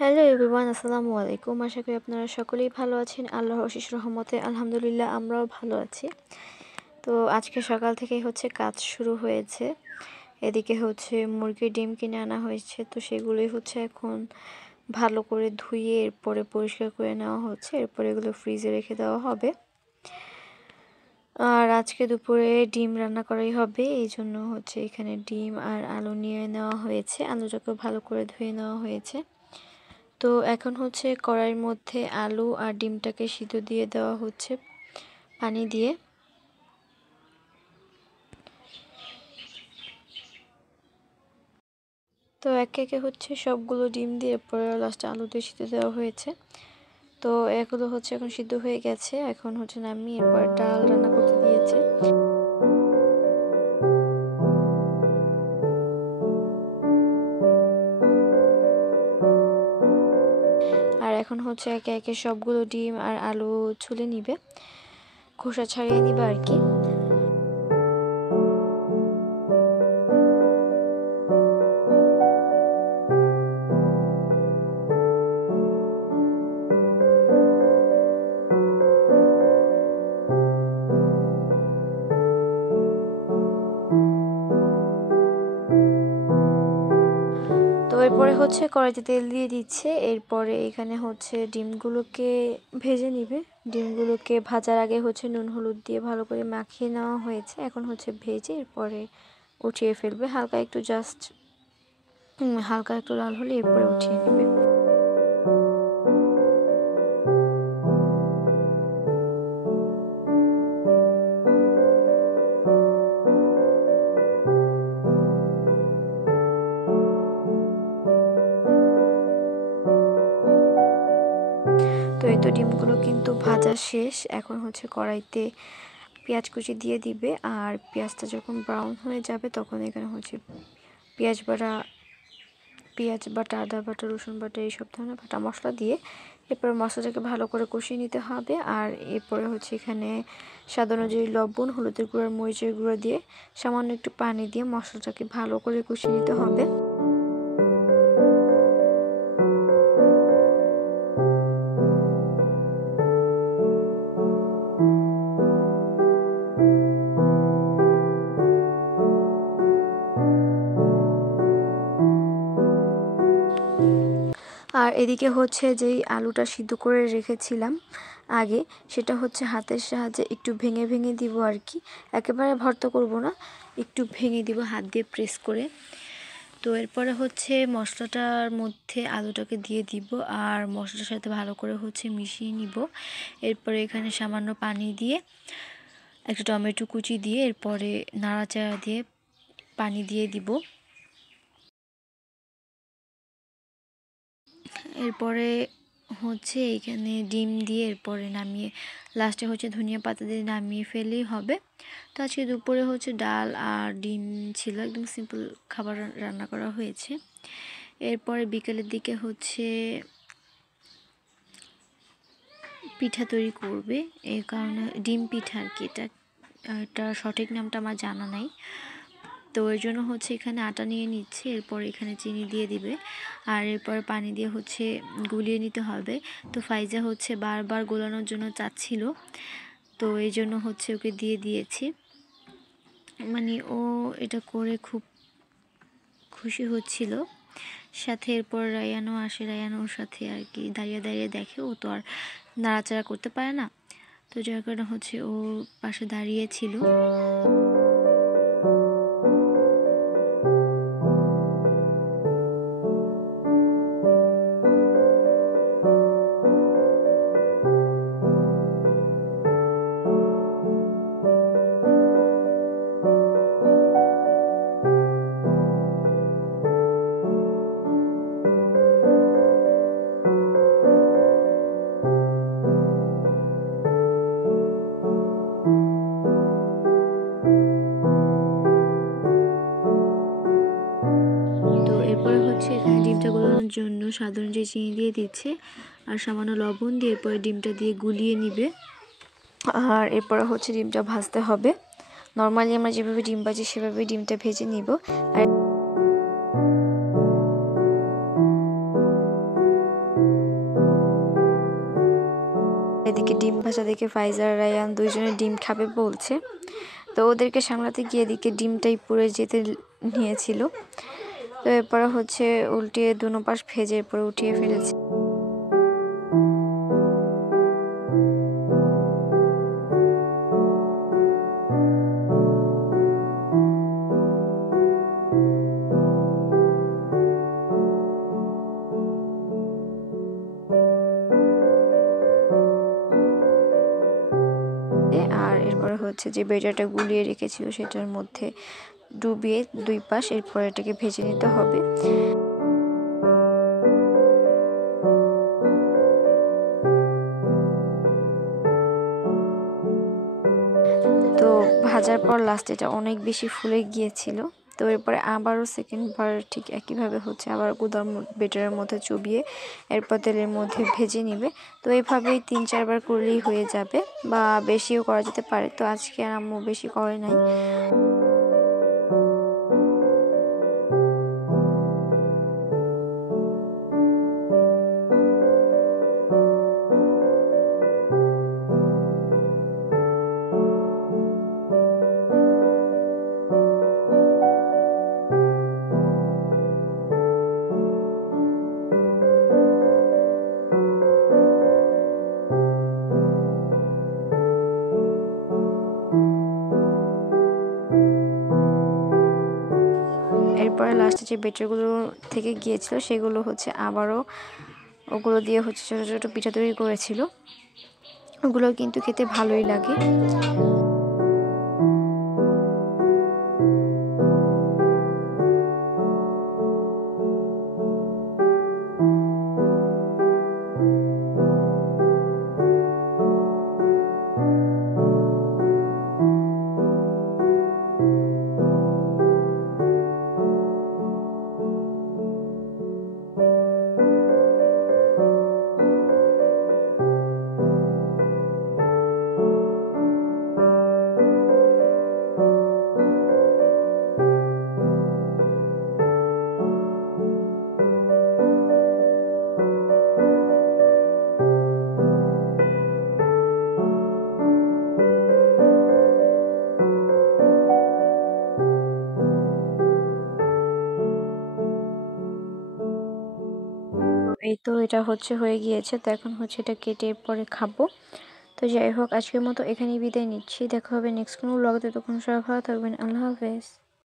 Hello everyone, আসসালামু আলাইকুম। আশা করি আপনারা সকলেই ভালো আছেন। আল্লাহর অশেষ রহমতে আলহামদুলিল্লাহ আমরাও ভালো আছি। তো আজকে সকাল থেকেই কাজ শুরু হয়েছে। এদিকে মুরগির ডিম কিনে আনা হয়েছে, তো সেগুলোই এখন ভালো করে ধুয়ে এরপরে পরিষ্কার করে নেওয়া হচ্ছে। এরপরে এগুলো ফ্রিজে রেখে দেওয়া হবে। আর আজকে দুপুরে ডিম রান্না করাই হবে, এই জন্য এখানে ডিম আর আলু নিয়ে নেওয়া হয়েছে। আলুটাকে ভালো করে ধুয়ে নেওয়া হয়েছে। তো এখন কড়াইয়ের মধ্যে আলু আর ডিমটাকে সিদ্ধ দিয়ে দেওয়া হচ্ছে পানি দিয়ে। তো একে একে সবগুলো ডিম দিয়ে পরে লাস্টে আলু দিয়ে সিদ্ধ দেওয়া হয়েছে। তো এগুলো এখন সিদ্ধ হয়ে গেছে। এখন নামিয়ে এরপর ডাল রান্না করতে দিয়েছে। আর এখন একে একে সবগুলো ডিম আর আলু ছুলে নিবে, খোসা ছাড়িয়ে নিবে আর কি। তো এরপরে কড়াইতে তেল দিয়ে দিচ্ছে। এরপরে এখানে ডিমগুলোকে ভেজে নিবে। ডিমগুলোকে ভাজার আগে নুন হলুদ দিয়ে ভালো করে মাখিয়ে নেওয়া হয়েছে। এখন ভেজে এরপরে উঠিয়ে ফেলবে। হালকা একটু লাল হলে এরপরে উঠিয়ে নেবে। তো এই তো ডিমগুলো কিন্তু ভাজা শেষ। এখন কড়াইতে পেঁয়াজ কুচি দিয়ে দিবে। আর পেঁয়াজটা যখন ব্রাউন হয়ে যাবে তখন এখানে পেঁয়াজ বাটা, আদা বাটা, রসুন বাটা, এইসব ধরনের বাটা মশলা দিয়ে এরপর মশলাটাকে ভালো করে কষিয়ে নিতে হবে। আর এরপরে এখানে স্বাদ অনুযায়ী লবণ, হলুদের গুঁড়া, মরিচের গুঁড়া দিয়ে সামান্য একটু পানি দিয়ে মশলাটাকে ভালো করে কষিয়ে নিতে হবে। আর এদিকে যেই আলুটা সিদ্ধ করে রেখেছিলাম আগে, সেটা হাতের সাহায্যে একটু ভেঙে ভেঙে দিব আর কি। একেবারে ভর্তা করব না, একটু ভেঙে দিব হাত দিয়ে প্রেস করে। তো এরপরে মশলাটার মধ্যে আলুটাকে দিয়ে দিব আর মশলার সাথে ভালো করে মিশিয়ে নিব। এরপরে এখানে সামান্য পানি দিয়ে একটা টমেটো কুচি দিয়ে এরপরে নাড়াচাড়া দিয়ে পানি দিয়ে দিব। এরপরে এখানে ডিম দিয়ে এরপরে নামিয়ে লাস্টে ধনিয়া পাতা দিয়ে নামিয়ে ফেলেই হবে। তো আজকে দুপুরে ডাল আর ডিম ছিল, একদম সিম্পল খাবার রান্না করা হয়েছে। এরপরে বিকেলের দিকে পিঠা তৈরি করবে, এই কারণে ডিম পিঠা আর কি। এটা সঠিক নামটা আমার জানা নাই। তো এর জন্য এখানে আটা নিয়ে নিচ্ছে। এরপর এখানে চিনি দিয়ে দিবে আর এরপর পানি দিয়ে গুলিয়ে নিতে হবে। তো ফাইজা বারবার গোলানোর জন্য চাচ্ছিল, তো এই জন্য ওকে দিয়ে দিয়েছি। মানে ও এটা করে খুব খুশি হচ্ছিল। সাথে এরপর রায়ানও আসে, রায়ানোর সাথে আর কি দাঁড়িয়ে দাঁড়িয়ে দেখে। ও তো আর নাড়াচাড়া করতে পারে না, তো যার কারণে ও পাশে দাঁড়িয়েছিল। এখানে ডিমটা গলানোর জন্য স্বাদ অনুযায়ী চিনি দিয়ে দিচ্ছে আর সামান্য লবণ দিয়ে এরপরে ডিমটা দিয়ে গুলিয়ে নিবে। আর এরপরে ডিমটা ভাজতে হবে। নর্মালি আমরা যেভাবে ডিম ভাজি সেভাবে ডিমটা ভেজে নিব। আর এদিকে ডিম ভাজা দেখে ফাইজা আর রায়ান দুইজনে ডিম খাবে বলছে, তো ওদেরকে সামলাতে গিয়ে এদিকে ডিমটাই পুড়ে যেতে নিয়েছিল। তো এরপরে হচ্ছে উল্টিয়ে দুনো পাশ ভেজে এরপরে উঠিয়ে ফেলেছে। আর এরপরে হচ্ছে যে বেটারটা গুলিয়ে রেখেছিল সেটার মধ্যে ডুবিয়ে দুই পাশ এরপর এটাকে ভেজে নিতে হবে। তো ভাজার পর লাস্টে এটা অনেক বেশি ফুলে গিয়েছিল। তো এরপরে আবারও সেকেন্ড বার ঠিক একইভাবে হচ্ছে আবার গুঁদার বেটারের মধ্যে চুবিয়ে এরপর তেলের মধ্যে ভেজে নিবে। তো এইভাবেই 3-4 বার করলেই হয়ে যাবে, বা বেশিও করা যেতে পারে। তো আজকে আর আম্মু বেশি করে নাই। এরপরে লাস্টে যে বেটারগুলো থেকে গিয়েছিল সেগুলো হচ্ছে আবারও ওগুলো দিয়ে হচ্ছে ছোটো ছোটো পিঠা তৈরি করেছিল। ওগুলো কিন্তু খেতে ভালোই লাগে। এই তো এটা হচ্ছে হয়ে গিয়েছে। তো এখন হচ্ছে এটা কেটে পরে খাবো। তো যাই হোক, আজকের মতো এখানেই বিদায় নিচ্ছি। দেখা হবে নেক্সট কোনো ব্লগে। ততক্ষণ সবাই ভালো থাকবেন। আল্লাহ হাফেজ।